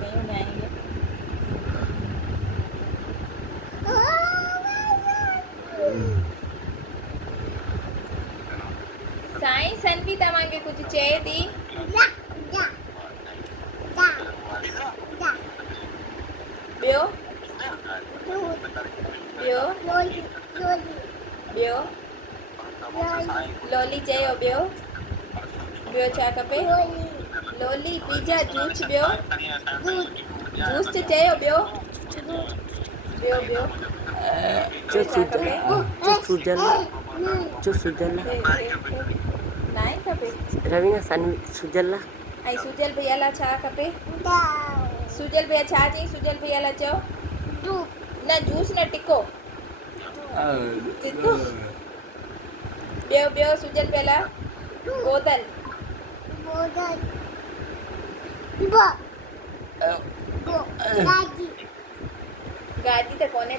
कहीं नहीं आएंगे। साईं सन भी तव्हांखे कुछ चए थी। ॿियो ॿियो ॿियो लोली चयो। ॿियो ॿियो छा खपे? Lolly pizza juice. ॿियो जूस चयो। ॿियो ॿियो ॿियो जो ॿियो छा सुजल खपे? जो सुजल नाई खपे। रवीना सन सुजल ऐं सुजल भैया लाइ छा खपे? सुजल भैया छा चई? सुजल भैया लाइ चओ। न जूस न टिको टिको। ॿियो ॿियो सुजल भैया लाइ बोतल। गाॾी त कोन्हे।